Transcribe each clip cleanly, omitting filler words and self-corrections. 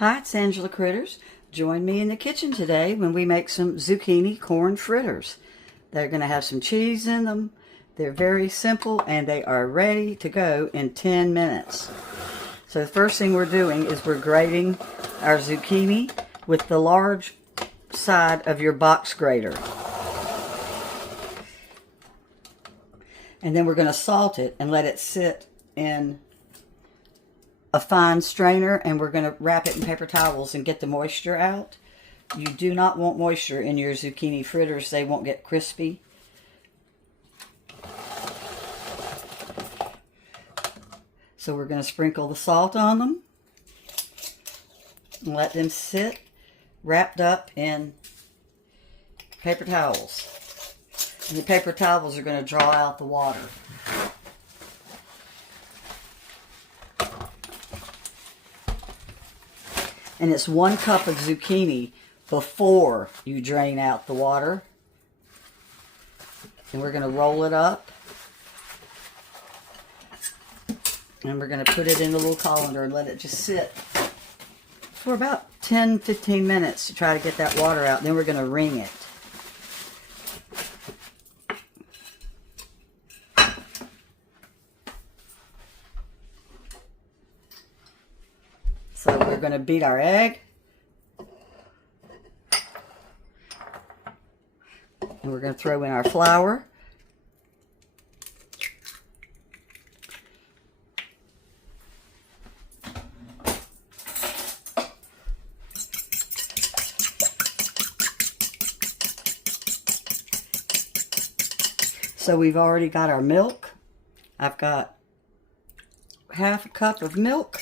Hi, it's Angela Critters. Join me in the kitchen today when we make some zucchini corn fritters. They're going to have some cheese in them. They're very simple and they are ready to go in 10 minutes. So the first thing we're doing is we're grating our zucchini with the large side of your box grater. And then we're going to salt it and let it sit in a fine strainer, and we're going to wrap it in paper towels and get the moisture out. You do not want moisture in your zucchini fritters. They won't get crispy. So we're going to sprinkle the salt on them and let them sit wrapped up in paper towels. And the paper towels are going to draw out the water. And it's 1 cup of zucchini before you drain out the water. And we're going to roll it up. And we're going to put it in a little colander and let it just sit for about 10-15 minutes to try to get that water out. Then we're going to wring it. So we're going to beat our egg. And we're going to throw in our flour. So we've already got our milk. I've got 1/2 cup of milk.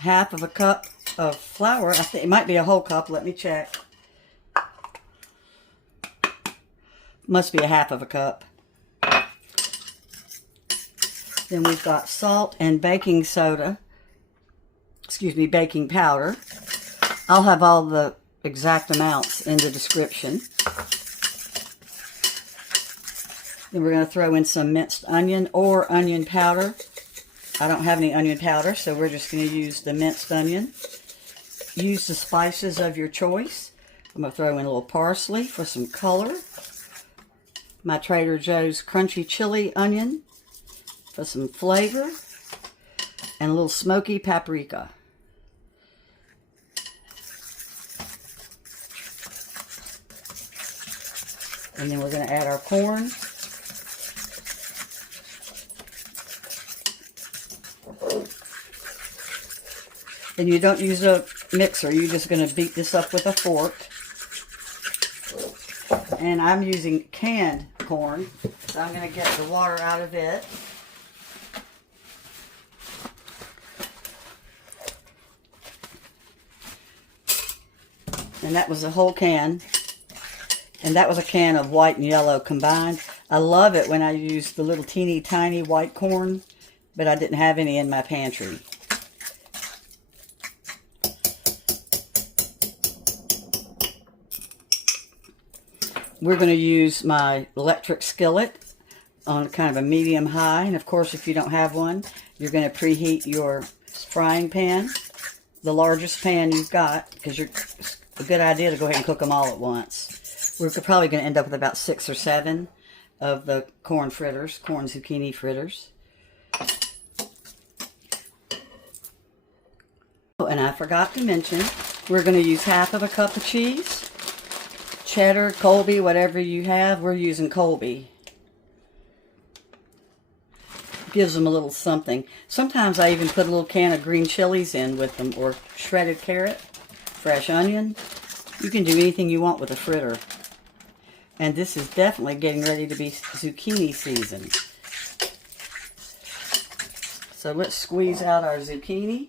1/2 cup of flour. I think it might be a whole cup. Let me check. Must be 1/2 cup. Then we've got salt and baking soda. Excuse me, baking powder. I'll have all the exact amounts in the description. Then we're going to throw in some minced onion or onion powder. I don't have any onion powder, so we're just going to use the minced onion. Use the spices of your choice. I'm going to throw in a little parsley for some color. My Trader Joe's crunchy chili onion for some flavor. And a little smoky paprika. And then we're going to add our corn. And you don't use a mixer. You're just going to beat this up with a fork. And I'm using canned corn. So I'm going to get the water out of it. And that was a whole can. And that was a can of white and yellow combined. I love it when I use the little teeny tiny white corn, but I didn't have any in my pantry. We're going to use my electric skillet on kind of a medium high. And of course, if you don't have one, you're going to preheat your frying pan, the largest pan you've got, because it's a good idea to go ahead and cook them all at once. We're probably going to end up with about 6 or 7 of the corn fritters, corn zucchini fritters. Oh, and I forgot to mention, we're going to use 1/2 cup of cheese. Cheddar, Colby, whatever you have. We're using Colby. Gives them a little something. Sometimes I even put a little can of green chilies in with them, or shredded carrot, fresh onion. You can do anything you want with a fritter. And this is definitely getting ready to be zucchini season. So let's squeeze out our zucchini.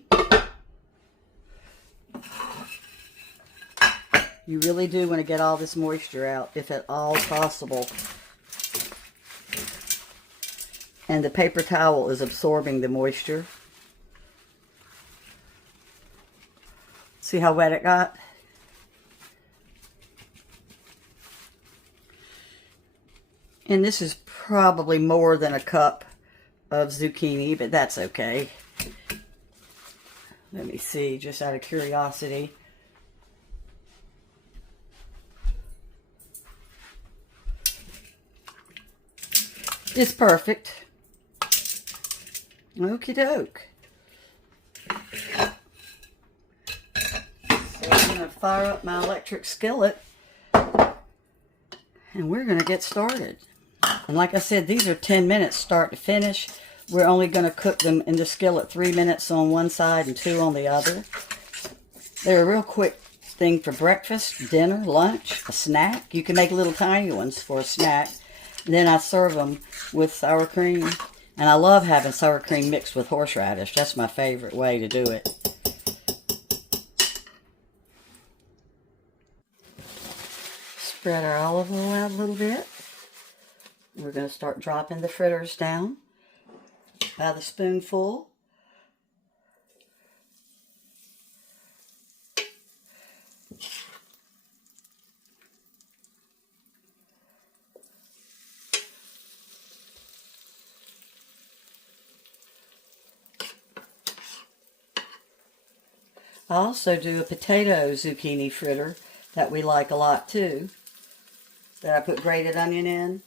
You really do want to get all this moisture out, if at all possible. And the paper towel is absorbing the moisture. See how wet it got? And this is probably more than a cup of zucchini, but that's okay. Let me see, just out of curiosity. It's perfect. Okie doke. So I'm going to fire up my electric skillet and we're going to get started. And like I said, these are 10 minutes start to finish. We're only going to cook them in the skillet 3 minutes on one side and 2 on the other. They're a real quick thing for breakfast, dinner, lunch, a snack. You can make little tiny ones for a snack. And then I serve them with sour cream. And I love having sour cream mixed with horseradish. That's my favorite way to do it. Spread our olive oil out a little bit. We're going to start dropping the fritters down by the spoonful. I also do a potato zucchini fritter that we like a lot too, that I put grated onion in.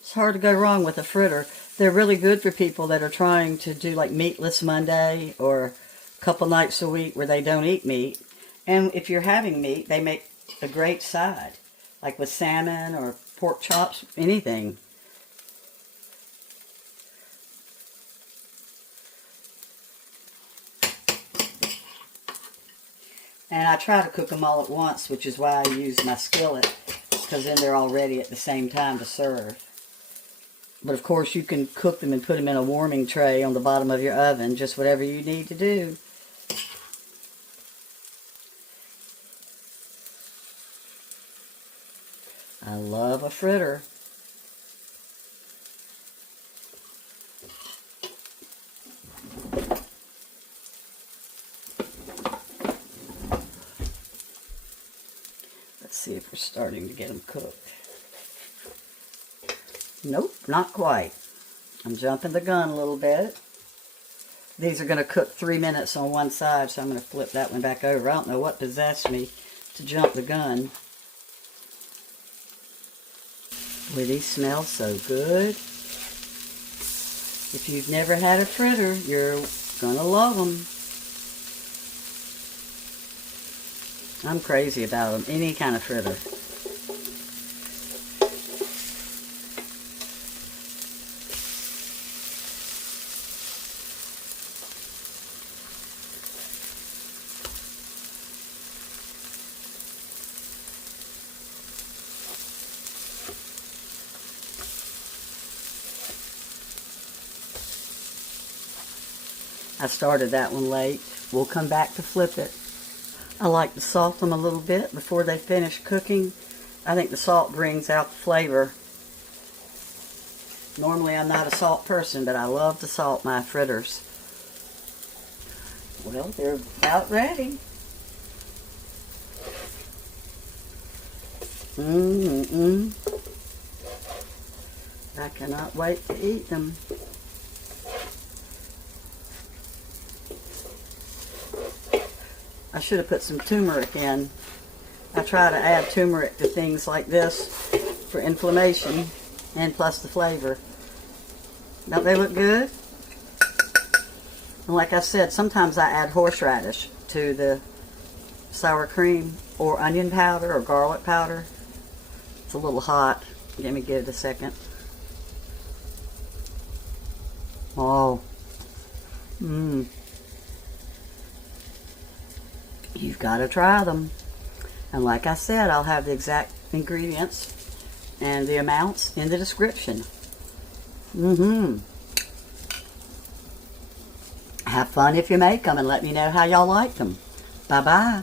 It's hard to go wrong with a fritter. They're really good for people that are trying to do like Meatless Monday or a couple nights a week where they don't eat meat. And if you're having meat, they make a great side, like with salmon or pork chops, anything. And I try to cook them all at once, which is why I use my skillet, because then they're all ready at the same time to serve. But of course you can cook them and put them in a warming tray on the bottom of your oven, just whatever you need to do. I love a fritter. Let's see if we're starting to get them cooked. Nope, not quite. I'm jumping the gun a little bit. These are going to cook 3 minutes on one side, so I'm going to flip that one back over. I don't know what possessed me to jump the gun. Boy, these smell so good. If you've never had a fritter, you're gonna love them. I'm crazy about them, any kind of fritter. I started that one late. We'll come back to flip it. I like to salt them a little bit before they finish cooking. I think the salt brings out the flavor. Normally I'm not a salt person, but I love to salt my fritters. Well, they're about ready. I cannot wait to eat them. I should have put some turmeric in. I try to add turmeric to things like this for inflammation and plus the flavor. Don't they look good? And like I said, sometimes I add horseradish to the sour cream or onion powder or garlic powder. It's a little hot. Let me give it a second. Oh. You've got to try them. And like I said, I'll have the exact ingredients and the amounts in the description. Have fun if you make them and let me know how y'all like them. Bye-bye.